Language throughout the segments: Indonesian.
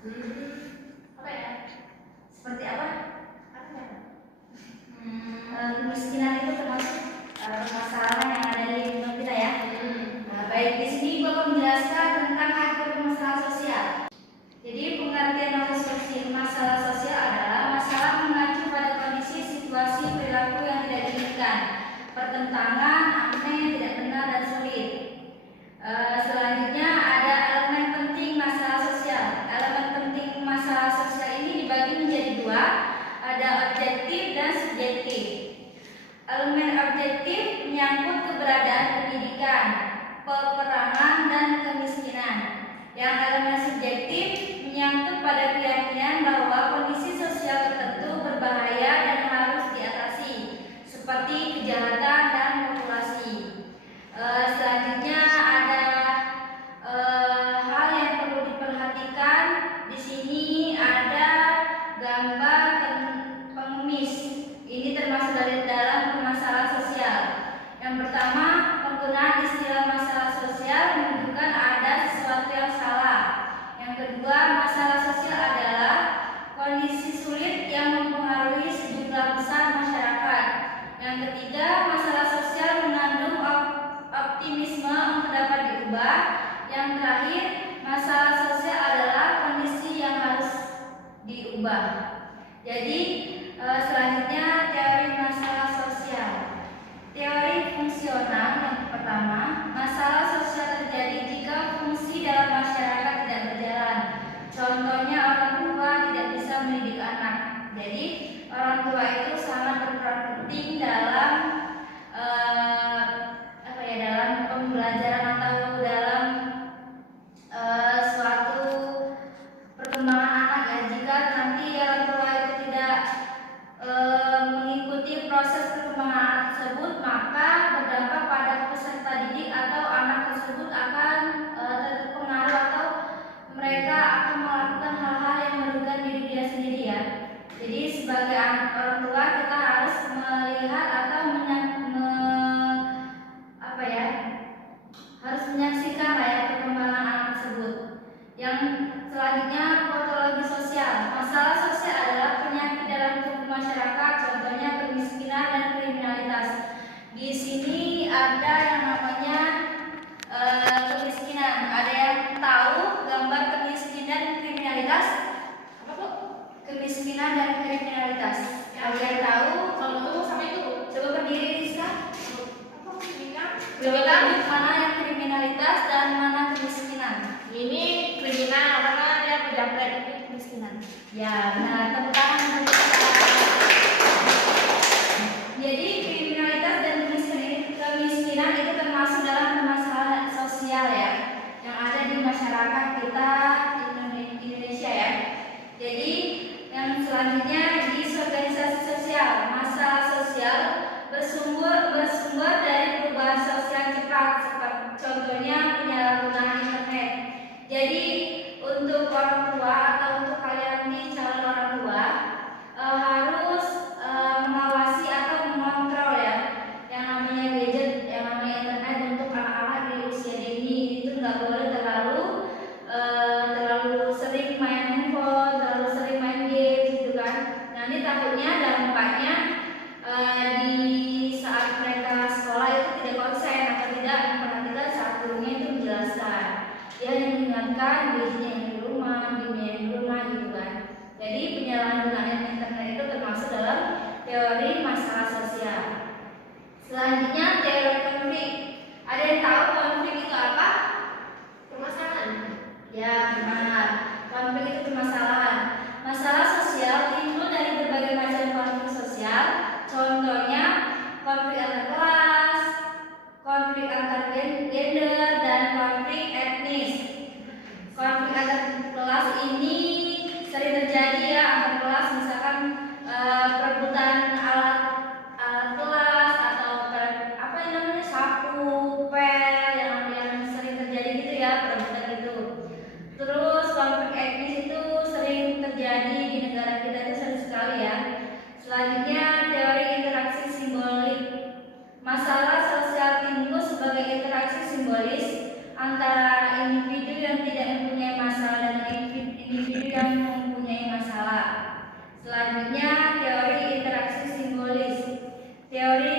Apa ya? Seperti apa? Apa ya? Kemiskinan itu termasuk permasalahan yang ada di dunia kita ya. Baik, di sini gua akan menjelaskan tentang arti permasalahan sosial. Jadi pengertian masalah sosial adalah masalah mengacu pada kondisi, situasi, perilaku yang tidak diinginkan, pertentangan, aneh, tidak benar dan sulit. Selanjutnya ada elemen penting masalah sosial. Elemen penting masalah sosial ini dibagi menjadi dua, ada objektif dan subjektif. Elemen objektif menyangkut keberadaan pendidikan, peperangan dan kemiskinan. Yang elemen subjektif menyangkut pada keyakinan bahwa kondisi sosial tertentu berbahaya dan harus diatasi, seperti kejahatan dan populasi. Selanjutnya ada hal yang perlu diperhatikan. Di sini ada gambar pengemis. Ini termasuk dari dalam permasalahan sosial. Yang pertama, penggunaan istilah masalah sosial menunjukkan ada sesuatu yang salah. Yang kedua, masalah sosial adalah kondisi sulit yang mempengaruhi sejumlah besar masyarakat. Yang ketiga, masalah sosial mengandung optimisme untuk dapat diubah. Yang terakhir, masalah sosial adalah kondisi yang harus diubah. Jadi selanjutnya teori masalah sosial. Teori fungsional yang pertama, masalah sosial terjadi jika fungsi dalam masyarakat tidak berjalan. Contohnya orang tua tidak bisa mendidik anak. Jadi orang tua itu sangat berperan penting dalam dalam pembelajaran atau dalam suatu perkembangan anak ya. Jika nanti orang tua itu tidak mengikuti proses perkembangan anak tersebut, maka berdampak pada peserta didik atau anak tersebut akan terpengaruh atau mereka akan melakukan hal-hal yang merugikan diri dia sendiri ya. Jadi sebagai orang tua kita harus melihat atau harus menyaksikan perkembangan anak tersebut. Yang selanjutnya patologi sosial. Masalah sosial adalah penyakit dalam tubuh masyarakat, contohnya kemiskinan dan kriminalitas. Di sini ada yang namanya kemiskinan. Ada yang tahu gambar kemiskinan dan kriminalitas? Apa Bu? Kemiskinan dan kriminalitas. Ada yang tahu? Kalau itu sama itu. Coba berdiri Rizka. Apa kriminal? Coba mana yang kriminalitas dan mana kemiskinan? Ini kriminal karena dia penjamret, itu kemiskinan. Ya, benar. Tepuk tangan untuk kita. Jadi kriminalitas dan kemiskinan itu termasuk dalam permasalahan sosial ya, yang ada di masyarakat kita di Indonesia ya. Jadi yang selanjutnya di organisasi sosial. Masalah sosial bersumber dari perubahan sosial cepat, contohnya penyalahgunaan internet. Jadi untuk orang tua atau untuk kalian nih calon orang tua harus mengawasi atau mengontrol ya yang namanya gadget, yang namanya internet untuk anak-anak di usia dini. Itu nggak boleh terlalu sering main handphone, terlalu sering main game gitu kan. Nanti takutnya dampaknya di saat mereka sekolah itu tidak konsen atau tidak memperhatikan saat gurunya itu menjelaskan. Dia mengingatkan dirinya yang di rumah, dirinya yang di rumah gitu kan. Jadi penyalahgunaan internet itu termasuk dalam teori masalah sosial. Selanjutnya teori konflik. Ada yang tahu konflik itu apa? Permasalahan. Ya, benar. Konflik itu permasalahan. Masalah sosial timbul dari berbagai macam konflik sosial. Contohnya konflik antar kelas, konflik antar gender, dan konflik etnis. Konflik Selanjutnya teori interaksi simbolis. Teori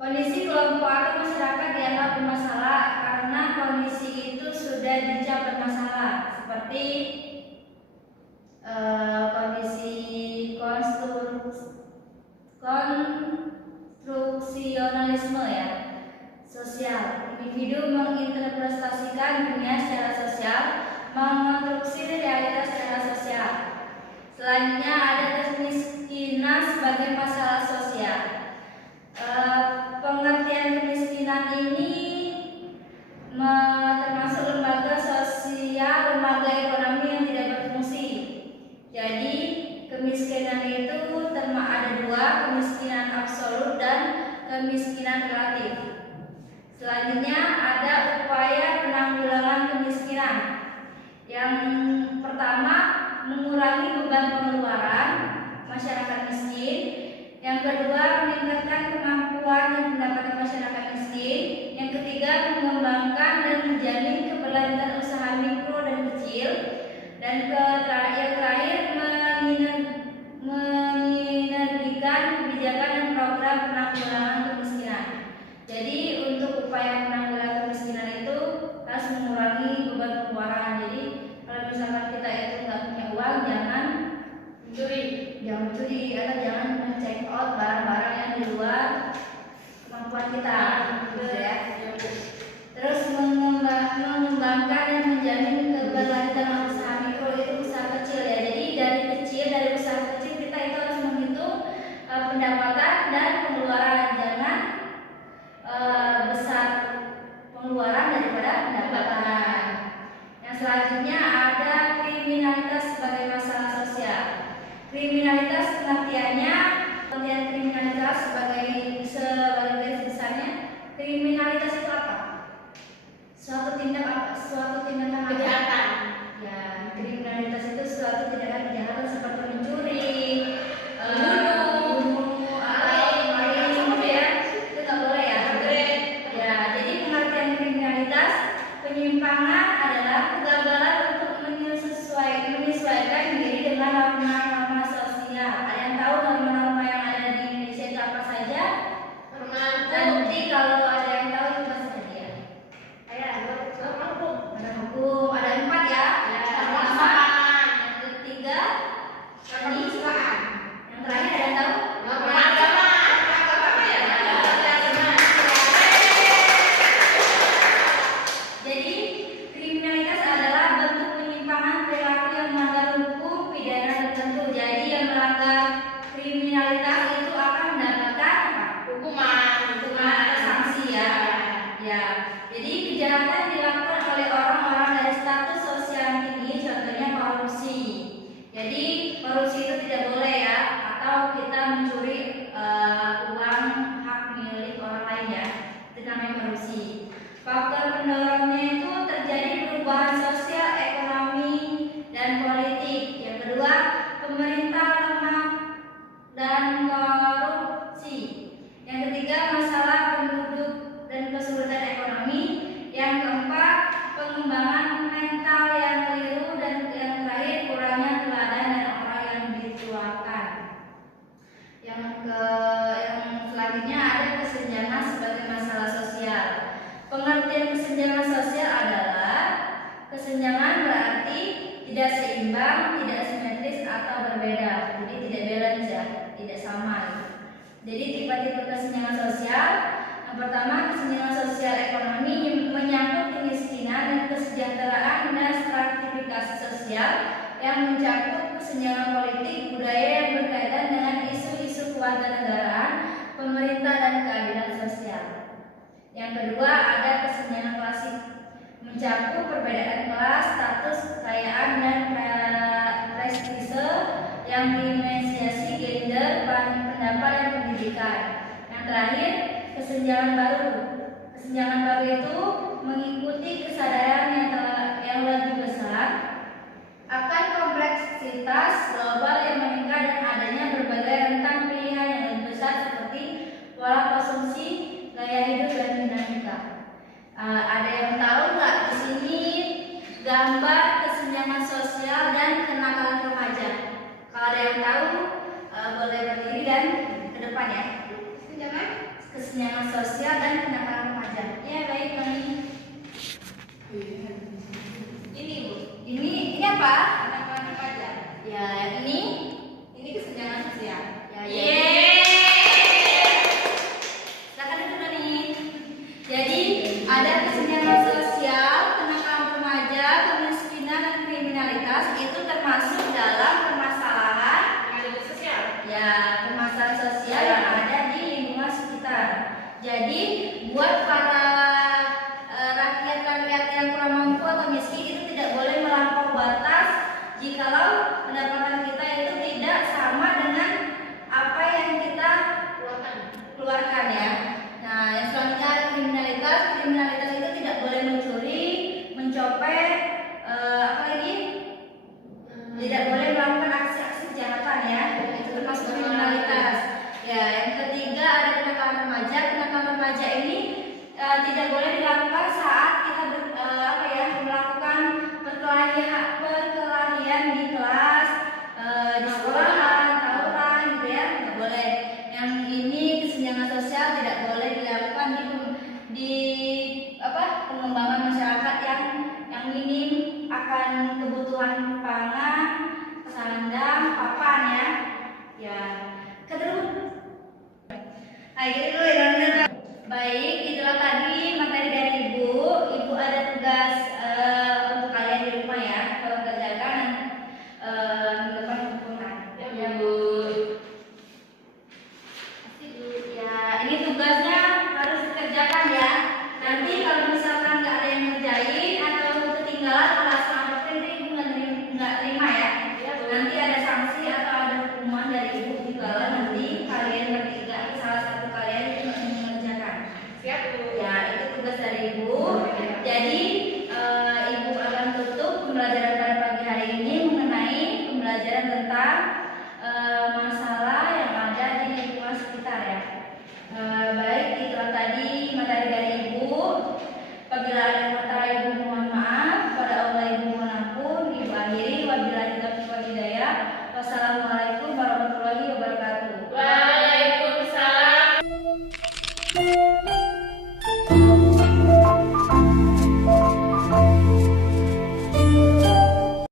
kondisi kelompok atau masyarakat dianggap bermasalah karena kondisi itu sudah dicap bermasalah, seperti kondisi konstruksionalisme ya, sosial. Individu menginterpretasikan dunia secara sosial, mengonstruksi realitas secara sosial. Selanjutnya ada kemiskinan sebagai masalah sosial. Pengertian kemiskinan ini termasuk lembaga sosial, lembaga ekonomi yang tidak berfungsi. Jadi kemiskinan itu ada dua, kemiskinan absolut dan kemiskinan relatif. Selanjutnya ada upaya penanggulangan kemiskinan. Yang pertama, mengurangi beban pengeluaran masyarakat miskin. Yang kedua, meningkatkan kemampuan dan pendapatan masyarakat miskin. Yang ketiga, mengembangkan dan menjamin keberlanjutan usaha mikro dan kecil. Dan yang terakhir, menyinergikan kebijakan dan program penanggulangan kemiskinan. Jadi untuk upaya penanggulangan kemiskinan itu harus mengurangi beban pengeluaran. Jadi kalau misalkan kita itu nggak punya uang, jangan mencuri atau jangan men-check out barang-barang yang di luar kemampuan kita, gitu ya. Terus mengembangkan dan menjamin keberlanjutan usaha mikro, itu usaha kecil ya. Jadi dari usaha kecil kita itu harus menghitung pendapatan dan pengeluaran, jangan besar pengeluaran daripada pendapatan. Yang selanjutnya ada kriminalitas sebagai masalah sosial. Kriminalitas pengertiannya, kriminalitas sebagai garis besarnya, kriminalitas itu apa? Suatu tindakan Kejahatan. Ya, kriminalitas itu suatu tindakan kejahatan seperti mencuri, membunuh, atau ya, itu nggak boleh ya. Ya, jadi pengertian kriminalitas, penyimpangan adalah kegagalan untuk menyesuaikan diri dengan norma-norma sosial. Ada yang tahu norma-norma yang ada di Indonesia itu apa saja? Nanti kalau ada yang tahu itu pasti saja. Ada hukum, ada 4 ya. Pertama, yang ketiga, yang terakhir ada yang tahu? Jadi kriminalitas adalah bentuk penyimpangan perilaku yang melanggar hukum pidana tertentu. Jadi yang melanggar kriminalitas itu akan mendapatkan hukuman atau sanksi ya. Ya. Jadi kejahatan dilakukan oleh orang-orang dari status sosial yang tinggi, contohnya korupsi. Jadi korupsi itu tidak boleh ya, atau kita mencuri uang hak milik orang lain ya, itu namanya korupsi. Faktor pendorongnya itu terjadi perubahan sosial, ekonomi, dan politik. Yang kedua, pemerintah lemah dan korupsi. Yang ketiga, masalah penduduk dan kesulitan ekonomi. Yang keempat, pengembangan mental yang keliru. Dan yang terakhir, kurangnya teladan dan orang yang dituakan. Yang selanjutnya ada kesenjangan sebagai masalah sosial. Pengertian kesenjangan sosial adalah kesenjangan berarti tidak seimbang, tidak simetris atau berbeda. Jadi tidak balance ya, tidak sama. Jadi tipe-tipe kesenjangan sosial. Yang pertama, kesenjangan sosial ekonomi menyangkut kemiskinan dan kesejahteraan dan stratifikasi sosial yang mencakup kesenjangan politik, budaya yang berkaitan dengan isu-isu kewarganegaraan, pemerintah dan keadilan sosial. Yang kedua, ada kesenjangan klasik, mencakup perbedaan kelas, status, kekayaan dan prestise yang dimensiasi gender, pendapat dan pendidikan. Yang terakhir, kesenjangan baru. Kesenjangan baru itu mengikuti kesadaran yang lebih besar akan kompleksitas global yang meningkat dan adanya berbagai rentang pilihan yang lebih besar seperti pola konsumsi, gaya hidup dan dinamika. Ada yang tahu nggak di sini gambar kesenjangan sosial dan kenakalan remaja? Kalau ada yang tahu depan ya. Kesenjangan sosial dan kenakalan remaja. Ya baik Mami. Ini Bu, Ini apa? kenakalan remaja. Ya yang ini. Ini kesenjangan sosial. Ya, ya. Yeay. Silakan itu Doni. Jadi ada kesenjangan sosial, kenakalan remaja, kemiskinan dan kriminalitas itu termasuk dalam permasalahan Ada sosial. ya permasalahan sosial yang ada di lingkungan sekitar. Jadi buat para rakyat-rakyat yang kurang mampu atau miskin itu tidak boleh melampaui batas jikalau pendapatan kita itu tidak sama dengan apa yang kita keluarkan ya. Nah, yang selanjutnya ada kriminalitas. Kriminalitas itu tidak boleh mencuri, mencopet, apa lagi? Tidak boleh melakukan aksi-aksi kejahatan ya. Itu termasuk kriminalitas. Ya, yang ketiga ada kenakalan remaja. Kenakalan remaja ini tidak boleh dilakukan saat kita melakukan perkelahian di kelas, di sekolahan, tawuran gitu ya, nggak boleh. Yang ini kesenjangan sosial tidak boleh dilakukan di pengembangan masyarakat yang minim akan kebutuhan pangan, sandang, papan ya. Ya, kedua. Ayo dulu ya. Baik, itulah tadi materi dari Ibu. Ibu ada tugas untuk kalian di rumah ya. Kalau kerjakan minggu depan sempurna. Ya Bu. Ya, ini tugasnya harus dikerjakan ya. Nanti kalau misalkan nggak ada yang ngerjain atau ketinggalan alasan apa itu Ibu nggak terima ya. Nanti ada sanksi atau ada hukuman dari Ibu jika nanti kalian bertiga salah satu kalian itu nggak mengerjakan. Siap Bu. Ya, itu tugas dari Ibu. Jadi Ibu akan tutup pembelajaran pada pagi hari ini mengenai pembelajaran tentang masalah yang ada di lingkungan sekitar ya. Baik, itulah tadi materi dari Ibu. Apabila ada kata Ibu mohon maaf, pada Allah Ibu mohon ampun. Ibu akhiri wabillahi taufiq wal hidayah. Wassalamualaikum warahmatullahi wabarakatuh. Waalaikumsalam.